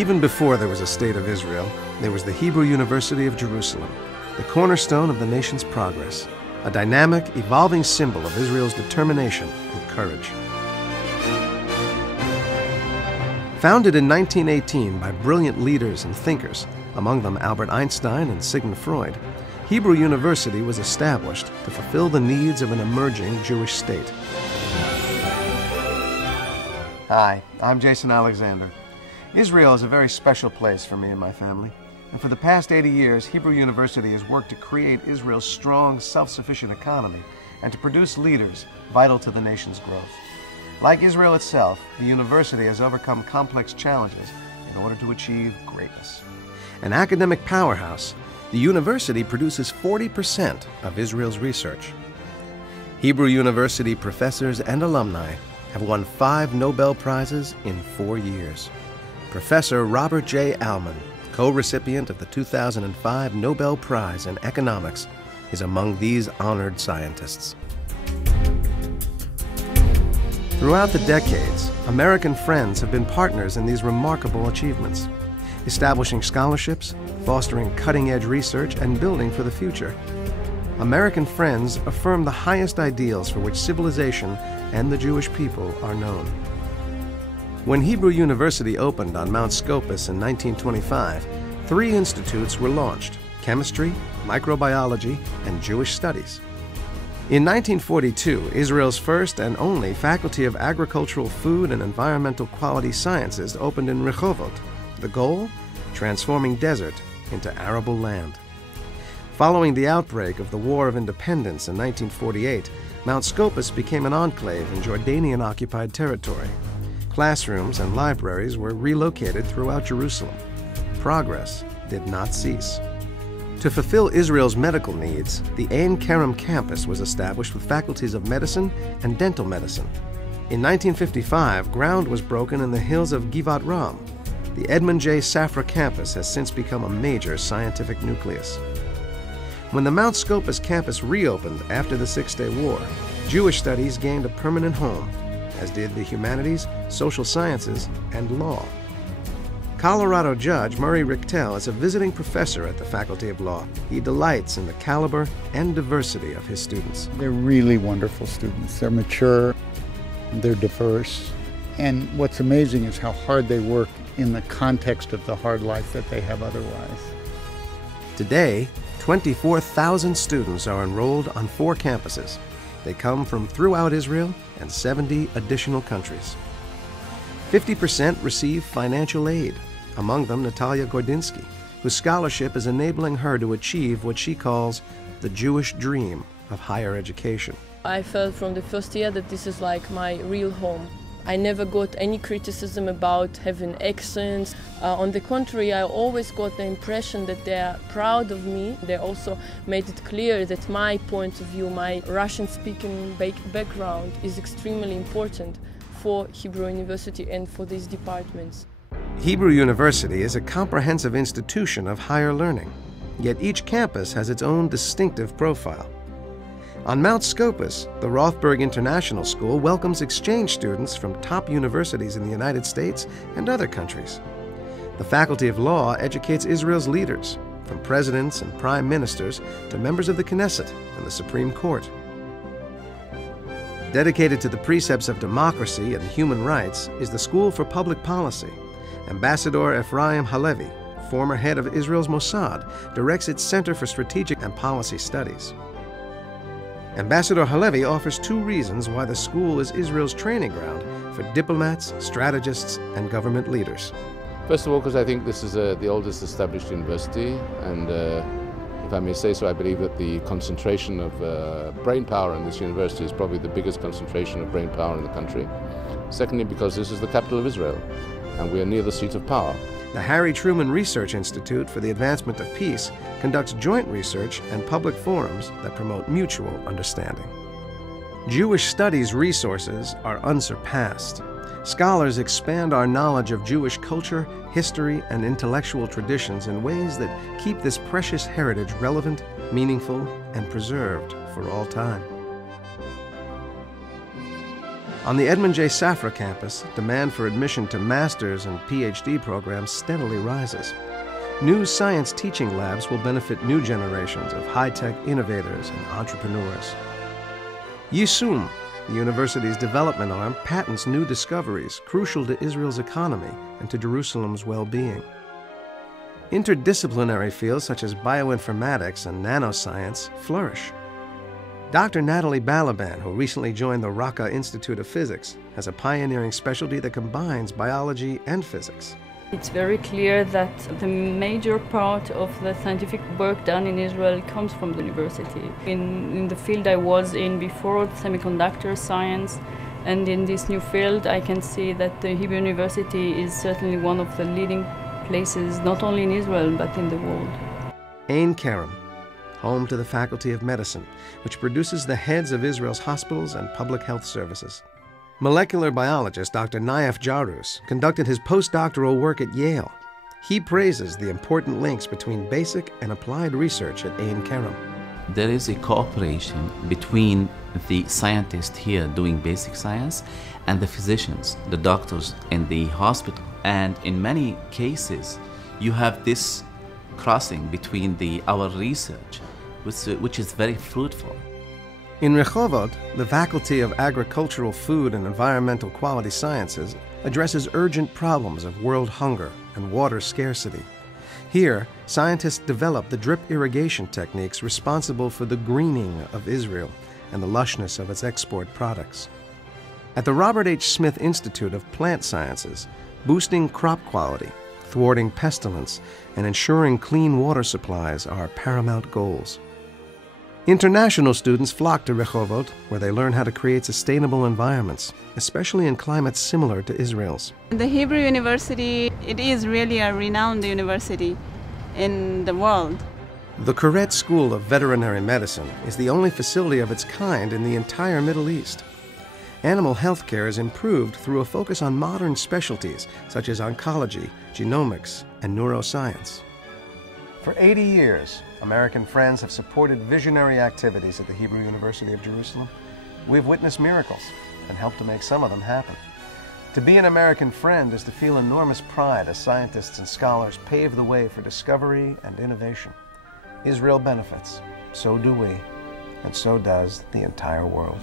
Even before there was a State of Israel, there was the Hebrew University of Jerusalem, the cornerstone of the nation's progress, a dynamic, evolving symbol of Israel's determination and courage. Founded in 1918 by brilliant leaders and thinkers, among them Albert Einstein and Sigmund Freud, Hebrew University was established to fulfill the needs of an emerging Jewish state. Hi, I'm Jason Alexander. Israel is a very special place for me and my family. And for the past 80 years, Hebrew University has worked to create Israel's strong, self-sufficient economy and to produce leaders vital to the nation's growth. Like Israel itself, the university has overcome complex challenges in order to achieve greatness. An academic powerhouse, the university produces 40% of Israel's research. Hebrew University professors and alumni have won 5 Nobel Prizes in 4 years. Professor Robert J. Alman, co-recipient of the 2005 Nobel Prize in Economics, is among these honored scientists. Throughout the decades, American friends have been partners in these remarkable achievements, establishing scholarships, fostering cutting-edge research, and building for the future. American friends affirm the highest ideals for which civilization and the Jewish people are known. When Hebrew University opened on Mount Scopus in 1925, 3 institutes were launched: chemistry, microbiology, and Jewish studies. In 1942, Israel's first and only Faculty of Agricultural, Food, and Environmental Quality Sciences opened in Rehovot. The goal? Transforming desert into arable land. Following the outbreak of the War of Independence in 1948, Mount Scopus became an enclave in Jordanian-occupied territory. Classrooms and libraries were relocated throughout Jerusalem. Progress did not cease. To fulfill Israel's medical needs, the Ein Kerem campus was established with faculties of medicine and dental medicine. In 1955, ground was broken in the hills of Givat Ram. The Edmund J. Safra campus has since become a major scientific nucleus. When the Mount Scopus campus reopened after the Six-Day War, Jewish studies gained a permanent home, as did the humanities, social sciences, and law. Colorado Judge Murray Richtel is a visiting professor at the Faculty of Law. He delights in the caliber and diversity of his students. They're really wonderful students. They're mature, they're diverse, and what's amazing is how hard they work in the context of the hard life that they have otherwise. Today, 24,000 students are enrolled on 4 campuses. They come from throughout Israel and 70 additional countries. 50% receive financial aid, among them Natalia Gordinsky, whose scholarship is enabling her to achieve what she calls the Jewish dream of higher education. I felt from the first year that this is like my real home. I never got any criticism about having accents. On the contrary, I always got the impression that they are proud of me. They also made it clear that my point of view, my Russian-speaking background, is extremely important for Hebrew University and for these departments. Hebrew University is a comprehensive institution of higher learning, yet each campus has its own distinctive profile. On Mount Scopus, the Rothberg International School welcomes exchange students from top universities in the United States and other countries. The Faculty of Law educates Israel's leaders, from presidents and prime ministers to members of the Knesset and the Supreme Court. Dedicated to the precepts of democracy and human rights is the School for Public Policy. Ambassador Ephraim Halevi, former head of Israel's Mossad, directs its Center for Strategic and Policy Studies. Ambassador Halevi offers 2 reasons why the school is Israel's training ground for diplomats, strategists, and government leaders. First of all, because I think this is the oldest established university, and if I may say so, I believe that the concentration of brain power in this university is probably the biggest concentration of brain power in the country. Secondly, because this is the capital of Israel, and we are near the seat of power. The Harry Truman Research Institute for the Advancement of Peace conducts joint research and public forums that promote mutual understanding. Jewish studies resources are unsurpassed. Scholars expand our knowledge of Jewish culture, history, and intellectual traditions in ways that keep this precious heritage relevant, meaningful, and preserved for all time. On the Edmund J. Safra campus, demand for admission to master's and PhD programs steadily rises. New science teaching labs will benefit new generations of high-tech innovators and entrepreneurs. Yisum, the university's development arm, patents new discoveries crucial to Israel's economy and to Jerusalem's well-being. Interdisciplinary fields such as bioinformatics and nanoscience flourish. Dr. Natalie Balaban, who recently joined the Raqqa Institute of Physics, has a pioneering specialty that combines biology and physics. It's very clear that the major part of the scientific work done in Israel comes from the university. In the field I was in before, semiconductor science, and in this new field I can see that the Hebrew University is certainly one of the leading places, not only in Israel, but in the world. Ein Kerem, home to the Faculty of Medicine, which produces the heads of Israel's hospitals and public health services. Molecular biologist Dr. Naif Jarus conducted his postdoctoral work at Yale. He praises the important links between basic and applied research at Ein Kerem. There is a cooperation between the scientists here doing basic science and the physicians, the doctors in the hospital. And in many cases, you have this crossing between our research, which is very fruitful. In Rehovot, the Faculty of Agricultural, Food, and Environmental Quality Sciences addresses urgent problems of world hunger and water scarcity. Here, scientists develop the drip irrigation techniques responsible for the greening of Israel and the lushness of its export products. At the Robert H. Smith Institute of Plant Sciences, boosting crop quality, thwarting pestilence, and ensuring clean water supplies are paramount goals. International students flock to Rehovot, where they learn how to create sustainable environments, especially in climates similar to Israel's. The Hebrew University, it is really a renowned university in the world. The Koret School of Veterinary Medicine is the only facility of its kind in the entire Middle East. Animal health care is improved through a focus on modern specialties such as oncology, genomics, and neuroscience. For 80 years, American Friends have supported visionary activities at the Hebrew University of Jerusalem. We've witnessed miracles and helped to make some of them happen. To be an American friend is to feel enormous pride as scientists and scholars pave the way for discovery and innovation. Israel benefits, so do we, and so does the entire world.